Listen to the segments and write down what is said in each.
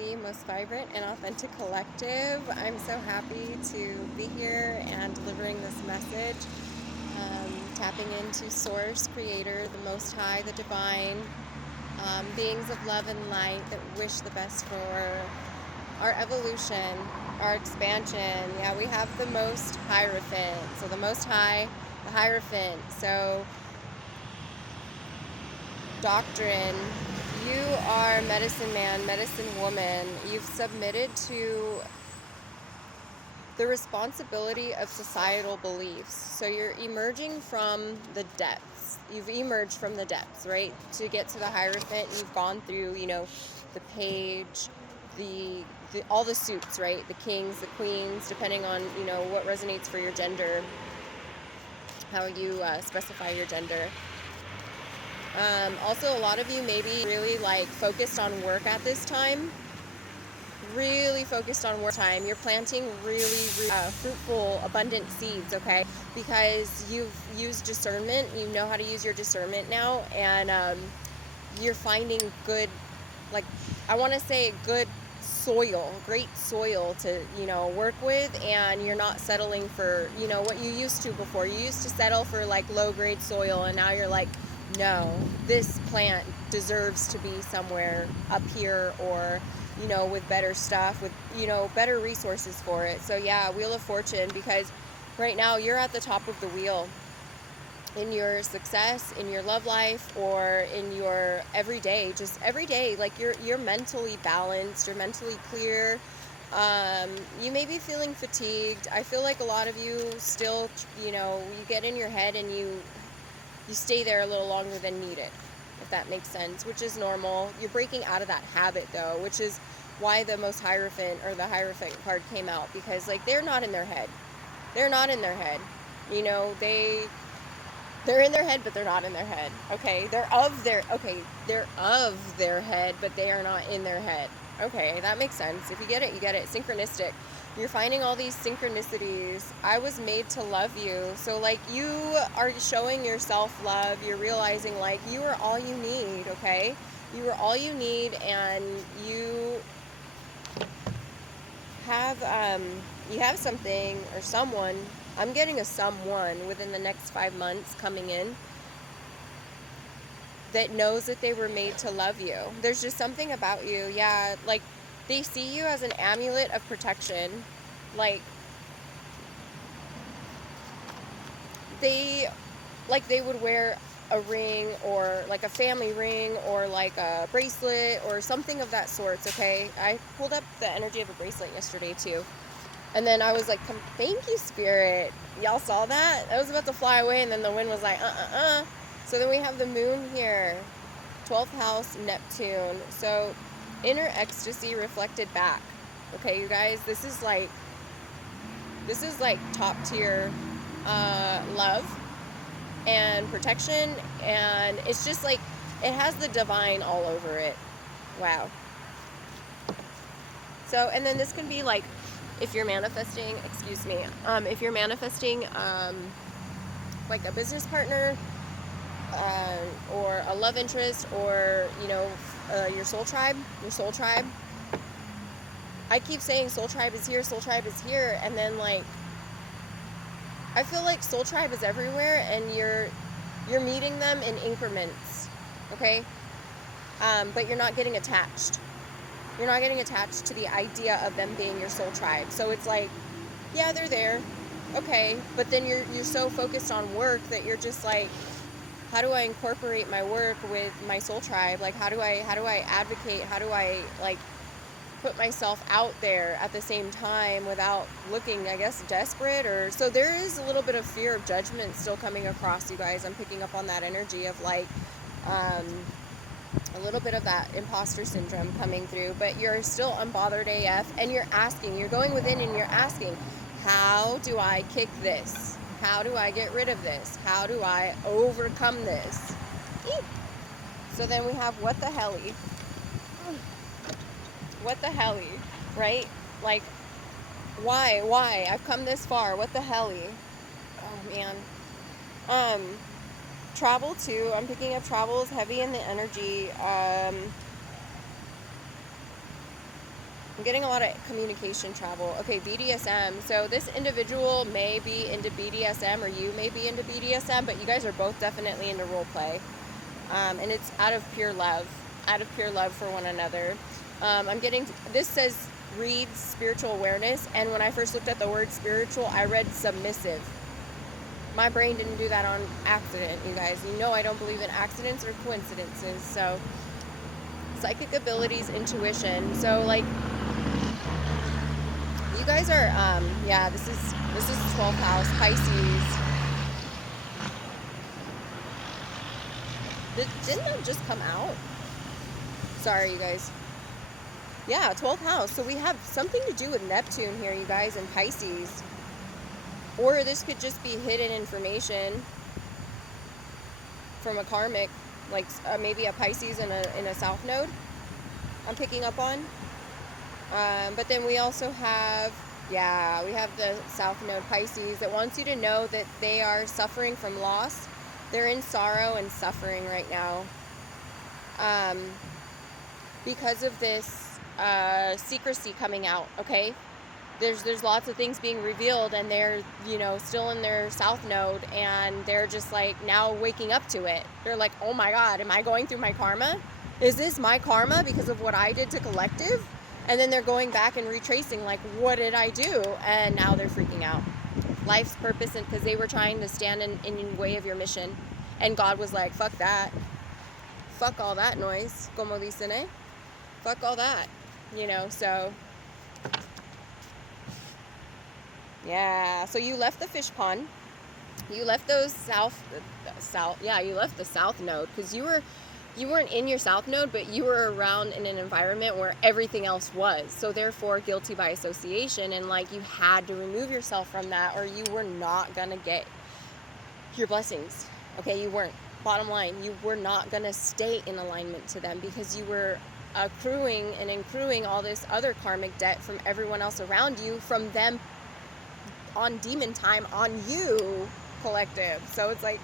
the most vibrant and authentic collective. I'm so happy to be here and delivering this message, tapping into Source, Creator, the Most High, the Divine, beings of love and light that wish the best for our evolution, our expansion. Yeah, we have the Most Hierophant, so the Most High, the Hierophant. So doctrine, you are medicine man, medicine woman. You've submitted to the responsibility of societal beliefs. So you're emerging from the depths. You've emerged from the depths, right? To get to the Hierophant, you've gone through, the page, all the suits, right? The kings, the queens, depending on, what resonates for your gender, how you specify your gender. Also, a lot of you may be really focused on work at this time. Really focused on work time. You're planting really fruitful, abundant seeds, okay? Because you've used discernment. You know how to use your discernment now, and you're finding good, I want to say good soil, great soil to, work with, and you're not settling for, what you used to before. You used to settle for low grade soil, and now you're like, no, this plant deserves to be somewhere up here, or with better stuff, with better resources for it. So yeah, Wheel of Fortune, because right now you're at the top of the wheel in your success, in your love life, or in your everyday, just every day. You're mentally balanced, you're mentally clear. You may be feeling fatigued. I feel like a lot of you still, you get in your head and you stay there a little longer than needed, if that makes sense, which is normal. You're breaking out of that habit though, which is why the Most Hierophant, or the Hierophant card, came out, because they're not in their head. They're not in their head. They're in their head, but they're not in their head. Okay, they're of their head, but they are not in their head. Okay, that makes sense. If you get it, you get it. Synchronistic. You're finding all these synchronicities. I was made to love you. So you are showing yourself love. You're realizing you are all you need, okay? You are all you need, and you have something or someone. I'm getting a someone within the next 5 months coming in that knows that they were made to love you. There's just something about you. Yeah, they see you as an amulet of protection. They would wear a ring, or a family ring, or a bracelet, or something of that sorts, okay? I pulled up the energy of a bracelet yesterday too. And then I was like, thank you, Spirit. Y'all saw that? I was about to fly away, and then the wind was like, So then we have the moon here, 12th house, Neptune. So inner ecstasy reflected back. Okay, you guys, this is top tier love and protection, and it's just it has the divine all over it. Wow. So, and then this can be if you're manifesting, if you're manifesting a business partner, or a love interest, or your soul tribe. I keep saying soul tribe is here, and then I feel like soul tribe is everywhere, and you're meeting them in increments, okay? But you're not getting attached. You're not getting attached to the idea of them being your soul tribe. So it's yeah, they're there, okay, but then you're so focused on work that you're just how do I incorporate my work with my soul tribe? How do I advocate? How do I put myself out there at the same time without looking, I guess, desperate? Or so there is a little bit of fear of judgment still coming across, you guys. I'm picking up on that energy of a little bit of that imposter syndrome coming through, but you're still unbothered AF, and you're going within and you're asking, how do I kick this? How do I get rid of this? How do I overcome this? Eep. So then we have what the helly? What the helly, right? Why? I've come this far. What the helly? Oh man. Travel too. I'm picking up travel is heavy in the energy. I'm getting a lot of communication travel. Okay, BDSM. So this individual may be into BDSM, or you may be into BDSM, but you guys are both definitely into role play. And it's out of pure love for one another. I'm getting, this says reads spiritual awareness, and when I first looked at the word spiritual, I read submissive. My brain didn't do that on accident, you guys. You know I don't believe in accidents or coincidences. So psychic abilities, intuition. So like, you guys are, yeah, this is 12th house, Pisces. Didn't that just come out? Sorry, you guys. Yeah, 12th house. So we have something to do with Neptune here, you guys, and Pisces. Or this could just be hidden information from a karmic, like maybe a Pisces in a South Node I'm picking up on. But then we also have, yeah, we have the South Node Pisces that wants you to know that they are suffering from loss. They're in sorrow and suffering right now. Because of this secrecy coming out, okay? There's lots of things being revealed, and they're, you know, still in their South Node, and they're just like now waking up to it. They're like, oh my God, am I going through my karma? Is this my karma because of what I did to collective? And then they're going back and retracing, like, what did I do? And now they're freaking out. Life's purpose, and because they were trying to stand in the way of your mission. And God was like, fuck that. Fuck all that noise, como dicen, eh? Fuck all that, you know, so. Yeah, so you left the fish pond. You left those you left the South Node, because you weren't in your South Node, but you were around in an environment where everything else was. So therefore, guilty by association, and like you had to remove yourself from that, or you were not gonna get your blessings. Okay, you weren't. Bottom line, you were not gonna stay in alignment to them, because you were accruing all this other karmic debt from everyone else around you, from them on demon time on you, collective. So it's like,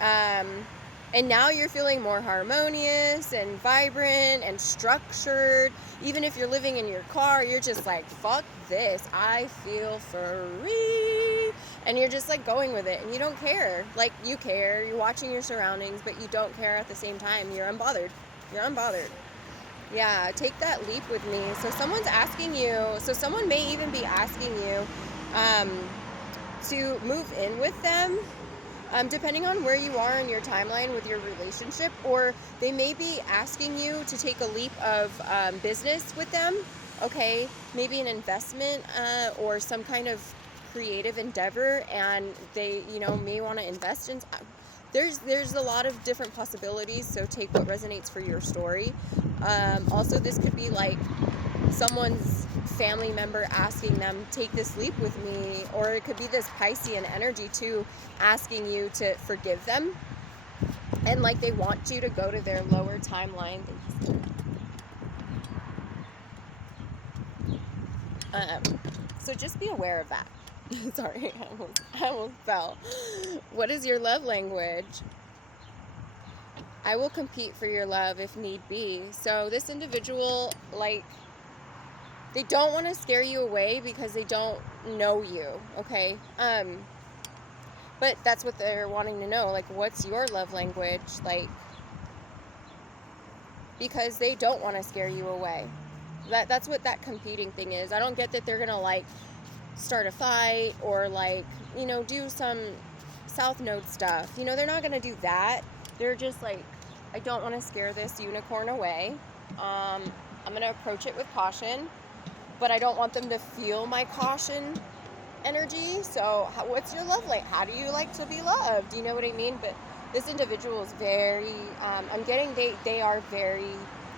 and now you're feeling more harmonious and vibrant and structured. Even if you're living in your car, you're just like, fuck this, I feel free. And you're just like going with it, and you don't care. Like, you care, you're watching your surroundings, but you don't care at the same time. You're unbothered. Yeah, take that leap with me. So someone's asking you, so someone may even be asking you to move in with them, depending on where you are in your timeline with your relationship, or they may be asking you to take a leap of business with them, okay? Maybe an investment or some kind of creative endeavor, and they, you know, may want to invest in. There's a lot of different possibilities, so take what resonates for your story. Also, this could be like someone's family member asking them, take this leap with me, or it could be this Piscean energy too, asking you to forgive them, and like they want you to go to their lower timeline. So just be aware of that. Sorry, I almost fell. What is your love language? I will compete for your love if need be. So this individual, like, they don't want to scare you away because they don't know you, okay? But that's what they're wanting to know. Like, what's your love language? Like, because they don't want to scare you away. That's what that competing thing is. I don't get that they're going to, like, start a fight or, like, you know, do some South Node stuff. You know, they're not going to do that. They're just like, I don't want to scare this unicorn away. I'm going to approach it with caution, but I don't want them to feel my caution energy. So what's your love like? How do you like to be loved? Do you know what I mean? But this individual is very, I'm getting they are very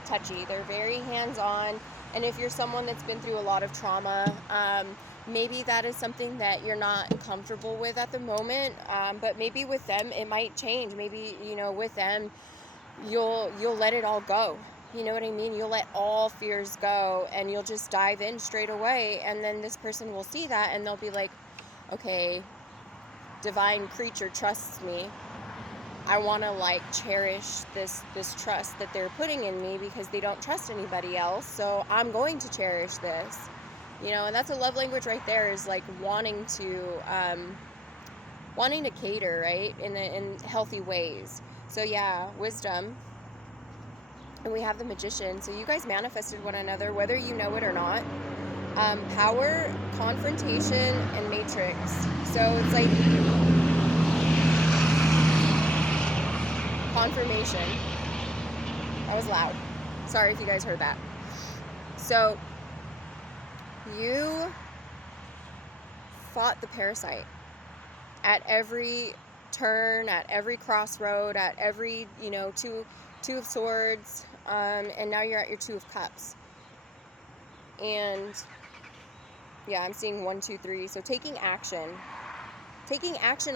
touchy. They're very hands-on. And if you're someone that's been through a lot of trauma, maybe that is something that you're not comfortable with at the moment. But maybe with them, it might change. Maybe, you know, with them, you'll let it all go. You know what I mean? You'll let all fears go, and you'll just dive in straight away. And then this person will see that, and they'll be like, okay, divine creature trusts me. I want to like cherish this trust that they're putting in me because they don't trust anybody else. So I'm going to cherish this, you know, and that's a love language right there, is like wanting to cater, right, in healthy ways. So yeah, wisdom. And we have the Magician. So you guys manifested one another, whether you know it or not. Power, confrontation, and matrix. So it's like confirmation. That was loud. Sorry if you guys heard that. So you fought the parasite at every turn, at every crossroad, at every, you know, two of swords, and now you're at your 2 of cups. And yeah, I'm seeing 1, 2, 3. So taking action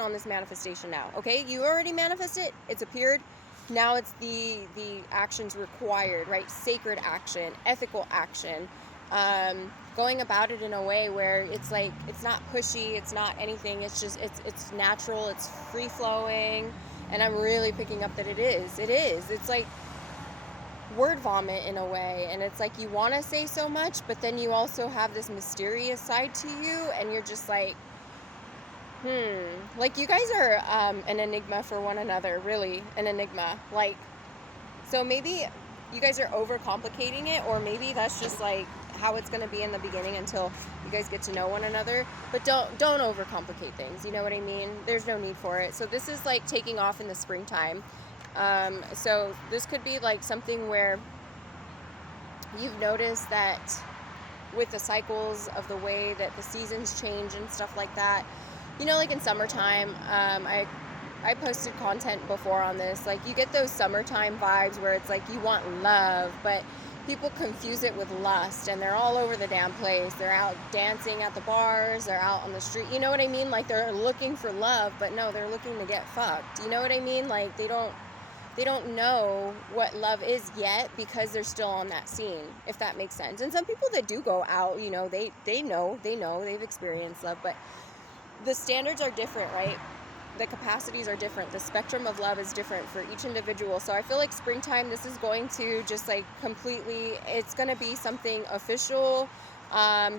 on this manifestation now. Okay, you already manifested, it's appeared. Now it's the actions required, right? Sacred action, ethical action, going about it in a way where it's like, it's not pushy, it's not anything, it's just, it's natural, it's free flowing. And I'm really picking up that it's like word vomit in a way. And it's like, you want to say so much, but then you also have this mysterious side to you, and you're just like, like, you guys are an enigma for one another, really an enigma. Like, so maybe you guys are overcomplicating it, or maybe that's just like how it's going to be in the beginning until you guys get to know one another. But don't overcomplicate things, you know what I mean? There's no need for it. So this is like taking off in the springtime. So this could be like something where you've noticed that with the cycles of the way that the seasons change and stuff like that, you know, like in summertime, I posted content before on this, like you get those summertime vibes where it's like you want love, but people confuse it with lust, and they're all over the damn place. They're out dancing at the bars, they're out on the street, you know what I mean? Like, they're looking for love, but no, they're looking to get fucked, you know what I mean? Like, they don't know what love is yet, because they're still on that scene, if that makes sense. And some people that do go out, you know, they know, they've experienced love, but the standards are different, right? The capacities are different. The spectrum of love is different for each individual. So I feel like springtime, this is going to just like completely, it's going to be something official,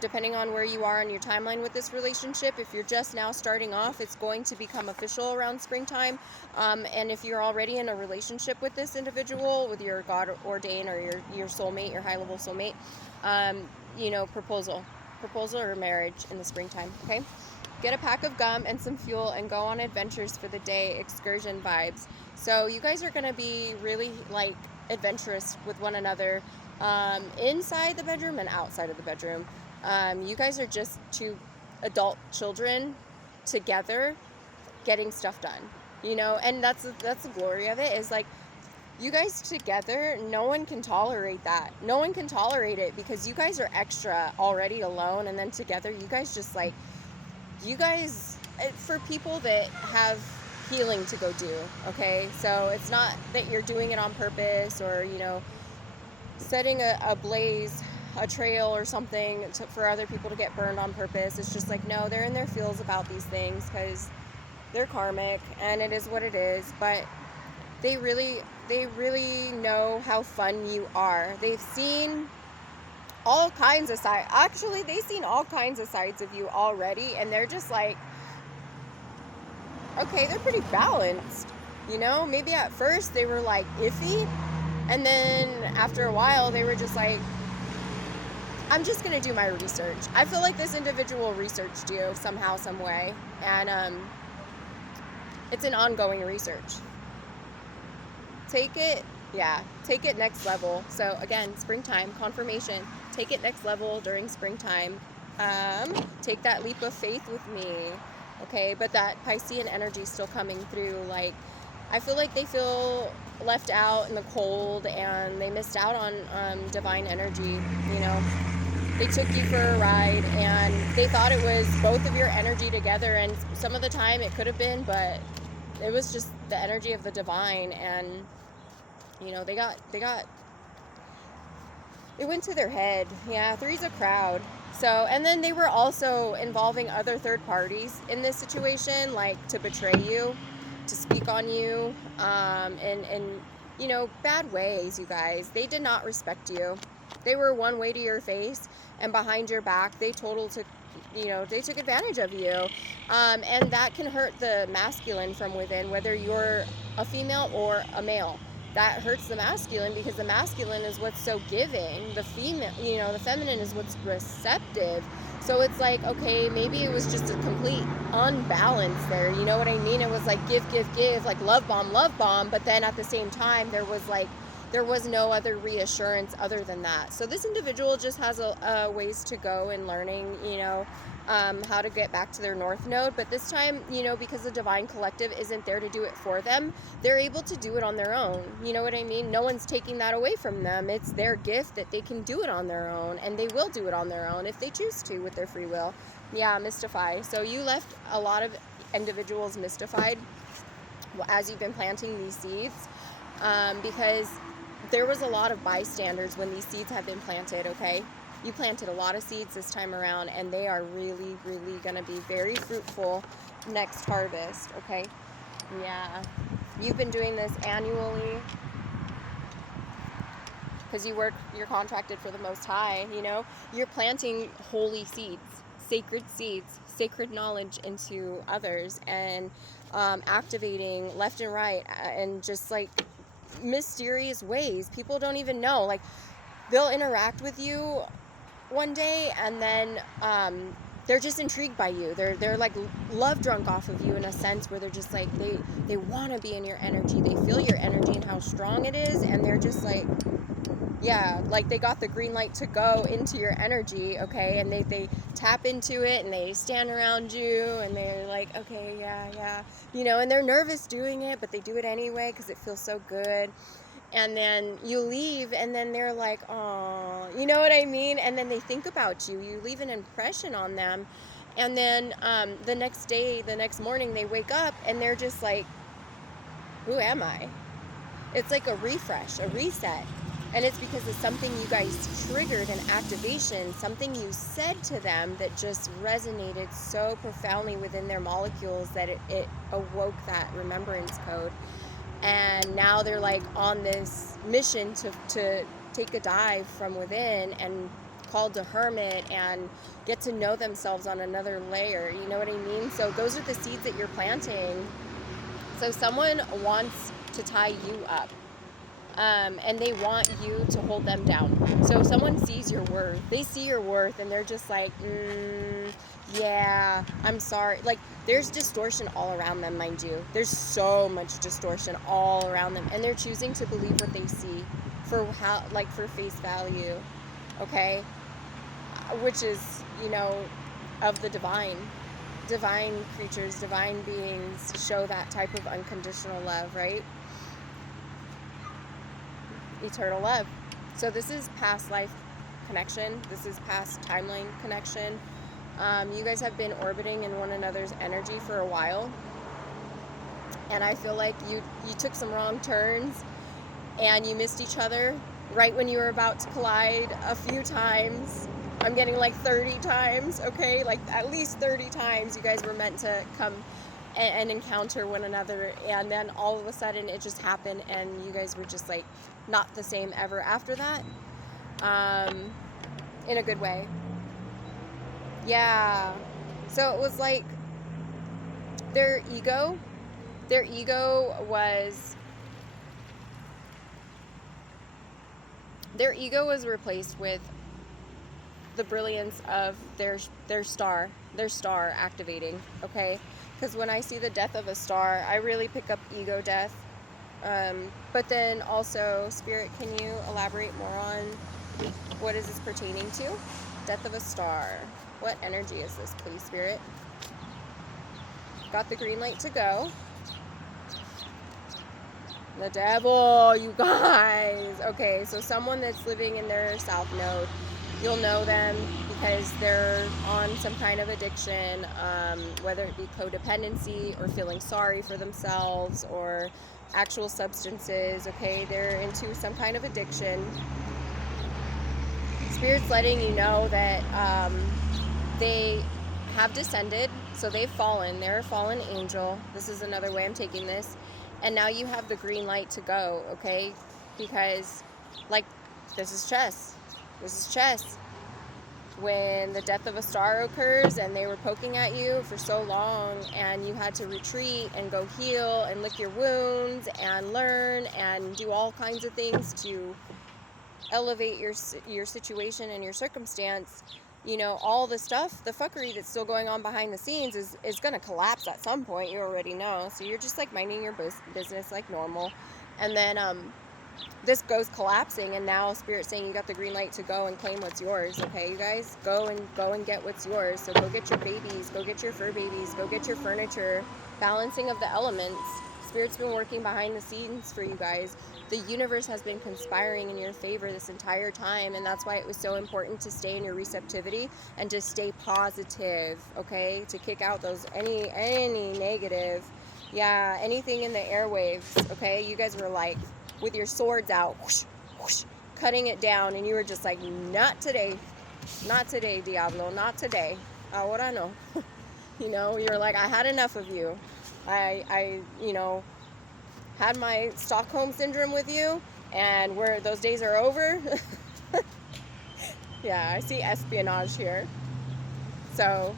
depending on where you are on your timeline with this relationship. If you're just now starting off, it's going to become official around springtime. And if you're already in a relationship with this individual, with your God ordained or your soulmate, your high level soulmate, you know, proposal or marriage in the springtime. Okay. Get a pack of gum and some fuel and go on adventures for the day, excursion vibes. So you guys are going to be really like adventurous with one another, inside the bedroom and outside of the bedroom. You guys are just 2 adult children together getting stuff done, you know, and that's the glory of it, is like, you guys together, no one can tolerate that. No one can tolerate it, because you guys are extra already alone, and then together you guys just like, you guys, for people that have healing to go do, okay? So it's not that you're doing it on purpose, or, you know, setting a blaze, a trail or something for other people to get burned on purpose. It's just like, no, they're in their feels about these things because they're karmic, and it is what it is. But they really know how fun you are. They've seen all kinds of sides. Actually, they've seen all kinds of sides of you already, and they're just like, okay, they're pretty balanced, you know? Maybe at first they were like iffy, and then after a while they were just like, I'm just gonna do my research. I feel like this individual researched you somehow, some way, and it's an ongoing research. Take it next level. So again, springtime, confirmation. Take it next level during springtime. Take that leap of faith with me, okay? But that Piscean energy is still coming through. Like, I feel like they feel left out in the cold, and they missed out on divine energy, you know? They took you for a ride, and they thought it was both of your energy together, and some of the time it could have been, but it was just the energy of the divine. And you know, it went to their head. Yeah, 3's a crowd. So, and then they were also involving other third parties in this situation, like to betray you, to speak on you, and you know, bad ways, you guys. They did not respect you. They were one way to your face, and behind your back, they they took advantage of you. And that can hurt the masculine from within, whether you're a female or a male. That hurts the masculine because the masculine is what's so giving. The female, the feminine is what's receptive. So it's like, okay, maybe it was just a complete unbalance there. You know what I mean? It was like give, like love bomb. But then at the same time, there was no other reassurance other than that. So this individual just has a ways to go in learning, how to get back to their North Node. But this time, because the Divine Collective isn't there to do it for them, they're able to do it on their own. You know what I mean? No one's taking that away from them. It's their gift that they can do it on their own, and they will do it on their own if they choose to with their free will. Yeah, mystify. So you left a lot of individuals mystified as you've been planting these seeds, because there was a lot of bystanders when these seeds have been planted, okay? You planted a lot of seeds this time around, and they are really, really going to be very fruitful next harvest, okay? Yeah. You've been doing this annually because you're contracted for the Most High, You're planting holy seeds, sacred knowledge into others, and activating left and right, and just like mysterious ways. People don't even know. Like, they'll interact with you one day, and then they're just intrigued by you. They're like love drunk off of you in a sense, where they're just like they want to be in your energy. They feel your energy and how strong it is, and they're just like, yeah, like they got the green light to go into your energy, okay? And they tap into it, and they stand around you, and they're like, okay, yeah, and they're nervous doing it, but they do it anyway because it feels so good. And then you leave, and then they're like, oh, you know what I mean? And then they think about you. You leave an impression on them. And then the next morning, they wake up, and they're just like, who am I? It's like a refresh, a reset. And it's because of something you guys triggered, an activation, something you said to them that just resonated so profoundly within their molecules that it awoke that remembrance code. And now they're like on this mission to take a dive from within and called to hermit and get to know themselves on another layer. You know what I mean? So those are the seeds that you're planting. So someone wants to tie you up, and they want you to hold them down. So someone sees your worth. They see your worth, and they're just like, yeah, I'm sorry. Like, there's distortion all around them, mind you. There's so much distortion all around them, and they're choosing to believe what they see for face value, okay? Which is, of the divine creatures, divine beings show that type of unconditional love, right? Eternal love. So this is past life connection. This is past timeline connection. You guys have been orbiting in one another's energy for a while, and I feel like you took some wrong turns, and you missed each other right when you were about to collide a few times. I'm getting like 30 times, okay? Like at least 30 times you guys were meant to come and encounter one another, and then all of a sudden it just happened, and you guys were just like not the same ever after that, in a good way. Yeah. So it was like their ego was replaced with the brilliance of their star activating, okay? Because when I see the death of a star, I really pick up ego death. But then also, Spirit, can you elaborate more on what is this pertaining to? Death of a star. What energy is this, please, Spirit? Got the green light to go. The devil, you guys. Okay, so someone that's living in their South Node, you'll know them because they're on some kind of addiction, whether it be codependency or feeling sorry for themselves or actual substances, okay? They're into some kind of addiction. Spirit's letting you know that they have descended. So they've fallen. They're a fallen angel. This is another way I'm taking this. And now you have the green light to go, okay? Because, like, this is chess. This is chess. When the death of a star occurs and they were poking at you for so long and you had to retreat and go heal and lick your wounds and learn and do all kinds of things to elevate your situation and your circumstance, you know, all the stuff, the fuckery that's still going on behind the scenes is going to collapse at some point. You already know. So you're just like minding your business like normal. And then this goes collapsing, and now Spirit's saying you got the green light to go and claim what's yours. Okay, you guys, go and get what's yours. So go get your babies, go get your fur babies, go get your furniture. Balancing of the elements. Spirit's been working behind the scenes for you guys. The universe has been conspiring in your favor this entire time, and that's why it was so important to stay in your receptivity and to stay positive, okay? To kick out those any negative, anything in the airwaves, okay? You guys were like with your swords out, whoosh, whoosh, cutting it down, and you were just like, not today, Diablo, not today. Ahora no. You know, you're like, I had enough of you. I you know, had my Stockholm syndrome with you, and where those days are over. Yeah, I see espionage here. So,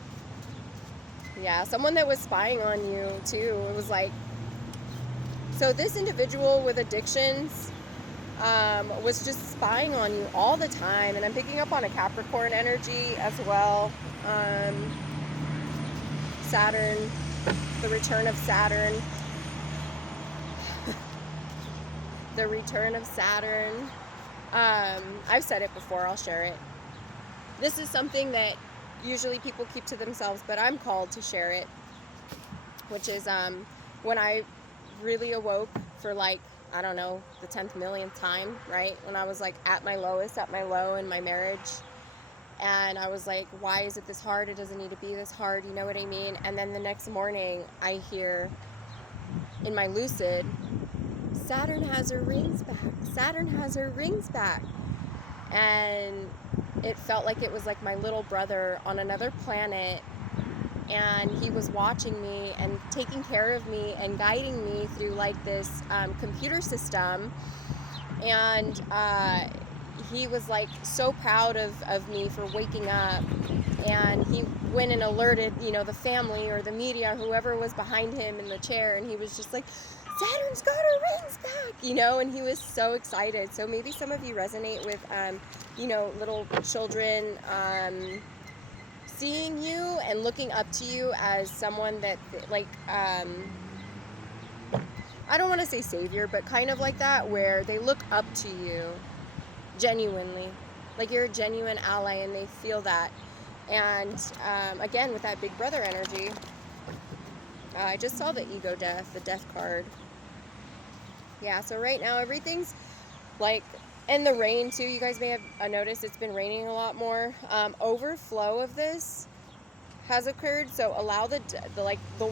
yeah, someone that was spying on you too. It was like, so this individual with addictions was just spying on you all the time, and I'm picking up on a Capricorn energy as well. Saturn, the return of Saturn. The return of Saturn. I've said it before, I'll share it. This is something that usually people keep to themselves, but I'm called to share it, which is when I really awoke for like, I don't know, the 10th millionth time, right? When I was like at my lowest, at my low in my marriage, and I was like, why is it this hard? It doesn't need to be this hard, you know what I mean? And then the next morning I hear in my lucid, Saturn has her rings back. Saturn has her rings back. And it felt like it was like my little brother on another planet, and he was watching me and taking care of me and guiding me through like this computer system. And he was like so proud of me for waking up, and he went and alerted, you know, the family or the media, whoever was behind him in the chair, and he was just like, Saturn's got her rings back, you know, and he was so excited. So maybe some of you resonate with, you know, little children seeing you and looking up to you as someone that, like, I don't want to say savior, but kind of like that, where they look up to you genuinely, like you're a genuine ally, and they feel that. And again, with that big brother energy, I just saw the ego death, the death card. Yeah, so right now everything's like, and the rain too, you guys may have noticed it's been raining a lot more. Overflow of this has occurred, so allow the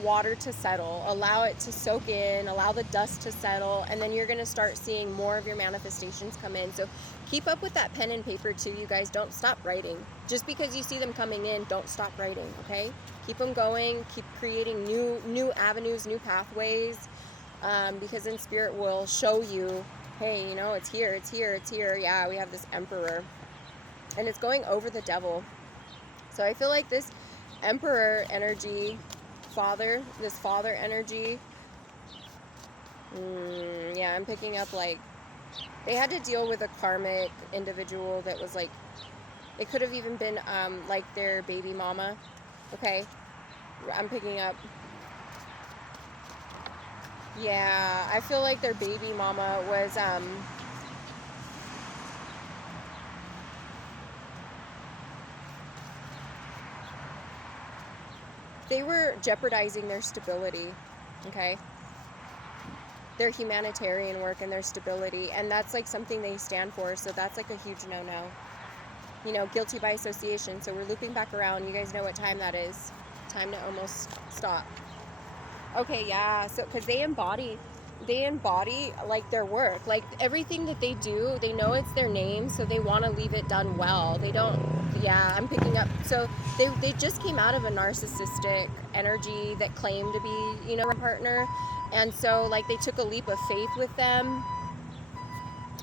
water to settle, allow it to soak in, allow the dust to settle, and then you're going to start seeing more of your manifestations come in. So keep up with that pen and paper too, you guys. Don't stop writing. Just because you see them coming in, don't stop writing, okay? Keep them going, keep creating new avenues, new pathways, because then Spirit will show you, hey, you know, it's here, it's here, it's here. Yeah, we have this Emperor, and it's going over the Devil. So I feel like this Emperor energy, this father energy, yeah, I'm picking up like they had to deal with a karmic individual that was like, it could have even been like their baby mama. Okay, I'm picking up, yeah, I feel like their baby mama was they were jeopardizing their stability, okay? Their humanitarian work and their stability, and that's like something they stand for, so that's like a huge no-no. You know, guilty by association, so we're looping back around. You guys know what time that is. Time to almost stop. Okay, yeah, so, because they embody like their work, like everything that they do, they know it's their name, so they want to leave it done well. They don't, yeah, I'm picking up. So they just came out of a narcissistic energy that claimed to be, a partner. And so like they took a leap of faith with them.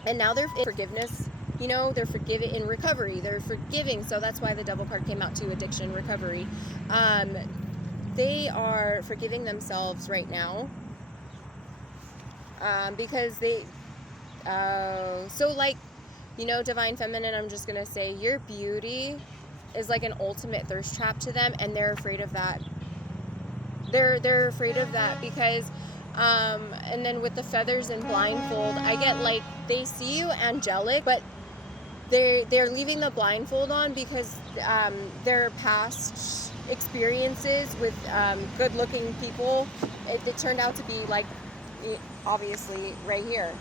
And now they're in forgiveness. They're forgiving in recovery. They're forgiving. So that's why the devil card came out too, addiction recovery. They are forgiving themselves right now. Because they, so like, Divine Feminine, I'm just going to say your beauty is like an ultimate thirst trap to them. And they're afraid of that. They're afraid of that because, and then with the feathers and blindfold, I get like, they see you angelic, but they're leaving the blindfold on because, their past experiences with, good looking people, it turned out to be like, obviously right here,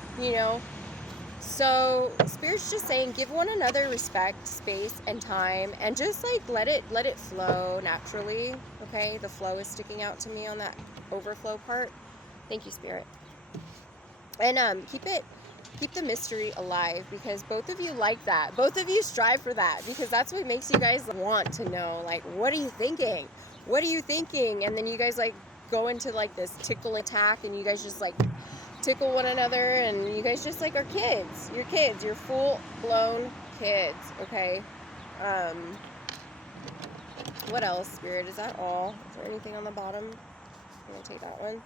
So Spirit's just saying, give one another respect, space, and time, and just like let it flow naturally. Okay, the flow is sticking out to me on that overflow part. Thank you, Spirit. And keep the mystery alive, because both of you like that. Both of you strive for that, because that's what makes you guys want to know, like, what are you thinking? What are you thinking? And then you guys like go into like this tickle attack, and you guys just like tickle one another, and you guys just like are kids. You're kids. You're full-blown kids, okay? What else, Spirit? Is that all? Is there anything on the bottom? I'm gonna take that one.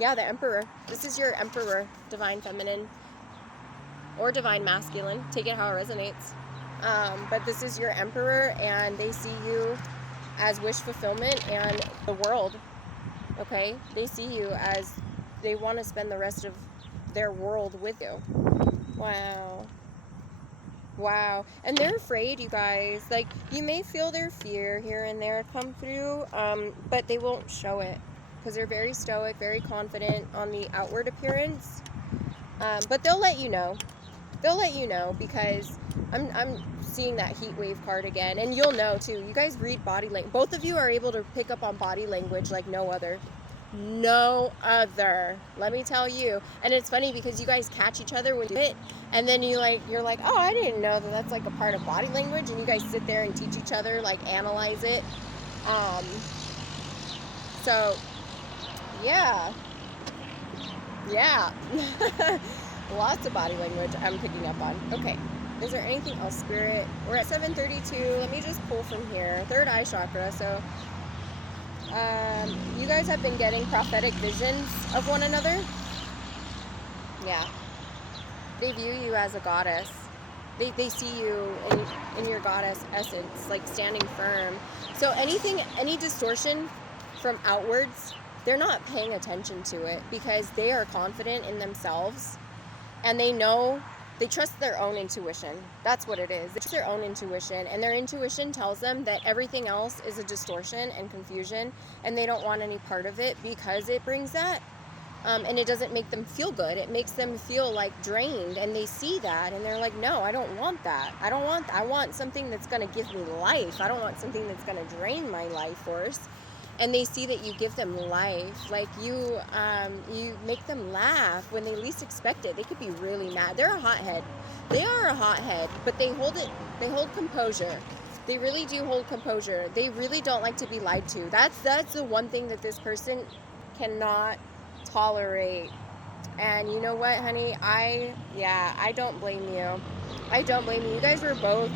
Yeah, the Emperor. This is your Emperor, Divine Feminine or Divine Masculine. Take it how it resonates. But this is your Emperor, and they see you as wish fulfillment and the world, okay? They see you as they want to spend the rest of their world with you. Wow. And they're afraid, you guys. Like, you may feel their fear here and there come through, but they won't show it because they're very stoic, very confident on the outward appearance. But they'll let you know. They'll let you know, because I'm seeing that heat wave card again, and you'll know too. You guys read body language. Both of you are able to pick up on body language like no other. Let me tell you. And it's funny because you guys catch each other when you do it, and then you're like, oh, I didn't know that's like a part of body language, and you guys sit there and teach each other, like analyze it. So yeah lots of body language I'm picking up on. Okay, is there anything else, Spirit? We're at 7:32. Let me just pull from here. Third eye chakra. So you guys have been getting prophetic visions of one another. Yeah. They view you as a goddess. They see you in your goddess essence, like standing firm. So any distortion from outwards, they're not paying attention to it, because they are confident in themselves, and they trust their own intuition. That's what it is. They trust their own intuition, and their intuition tells them that everything else is a distortion and confusion, and they don't want any part of it because it brings that. And it doesn't make them feel good. It makes them feel like drained, and they see that, and they're like, no, I don't want that. I want something that's going to give me life. I don't want something that's going to drain my life force. And they see that you give them life, like you make them laugh when they least expect it. They could be really mad. They're a hothead. They are a hothead, but they hold composure. They really do hold composure. They really don't like to be lied to. That's the one thing that this person cannot tolerate. And you know what, honey? I don't blame you. I don't blame you. You guys were both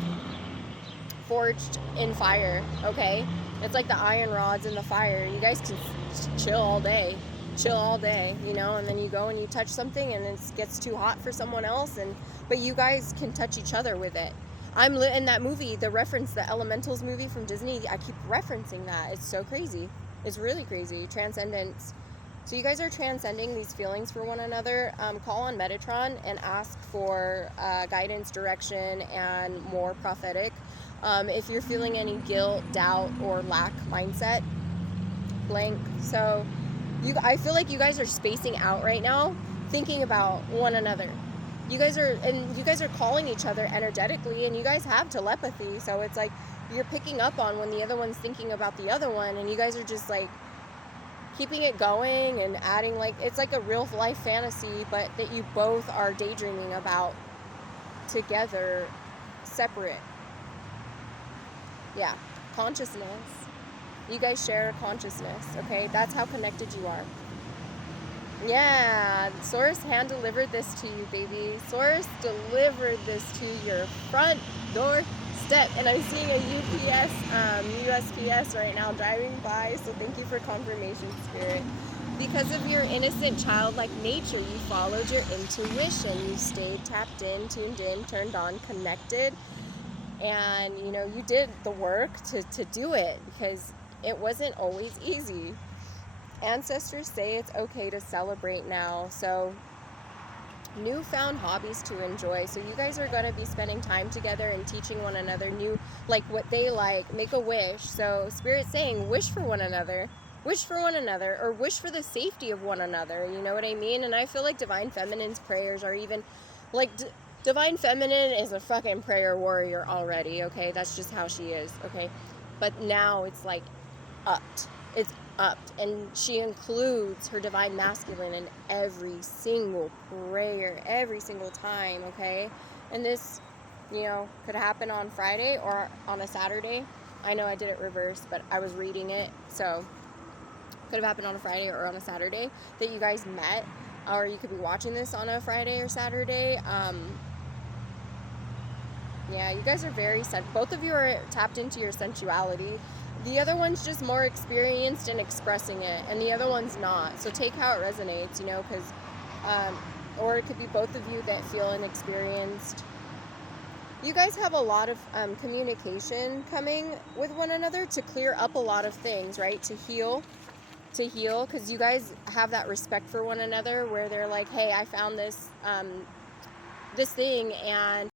forged in fire, okay? It's like the iron rods in the fire. You guys can chill all day, and then you go and you touch something, and it gets too hot for someone else, but you guys can touch each other with it. In that movie, the Elementals movie from Disney, I keep referencing that. It's so crazy. It's really crazy. Transcendence. So you guys are transcending these feelings for one another. Call on Metatron and ask for guidance, direction, and more prophetic. If you're feeling any guilt, doubt, or lack mindset, blank. So I feel like you guys are spacing out right now, thinking about one another. You guys are calling each other energetically, and you guys have telepathy. So it's like you're picking up on when the other one's thinking about the other one, and you guys are just like keeping it going and adding, like, it's like a real life fantasy, but that you both are daydreaming about together, separate. Yeah, consciousness. You guys share consciousness, okay? That's how connected you are. Yeah, Source hand delivered this to you, baby. Source delivered this to your front door step. And I'm seeing a USPS right now driving by, so thank you for confirmation, Spirit. Because of your innocent childlike nature, you followed your intuition. You stayed tapped in, tuned in, turned on, connected. And, you know, you did the work to do it, because it wasn't always easy. Ancestors say it's okay to celebrate now. So newfound hobbies to enjoy. So you guys are going to be spending time together and teaching one another new, like what they like. Make a wish. So Spirit's saying wish for one another. Wish for one another, or wish for the safety of one another. You know what I mean? And I feel like Divine Feminine's prayers are even like Divine Feminine is a fucking prayer warrior already, okay? That's just how she is, okay? But now it's like upped. It's upped. And she includes her Divine Masculine in every single prayer, every single time, okay? And this, you know, could happen on Friday or on a Saturday. I know I did it reverse, but I was reading it, so could have happened on a Friday or on a Saturday that you guys met, or you could be watching this on a Friday or Saturday. Yeah, you guys are very both of you are tapped into your sensuality. The other one's just more experienced in expressing it, and the other one's not. So take how it resonates, you know, because, or it could be both of you that feel inexperienced. You guys have a lot of communication coming with one another to clear up a lot of things, right? To heal, because you guys have that respect for one another, where they're like, hey, I found this, this thing, and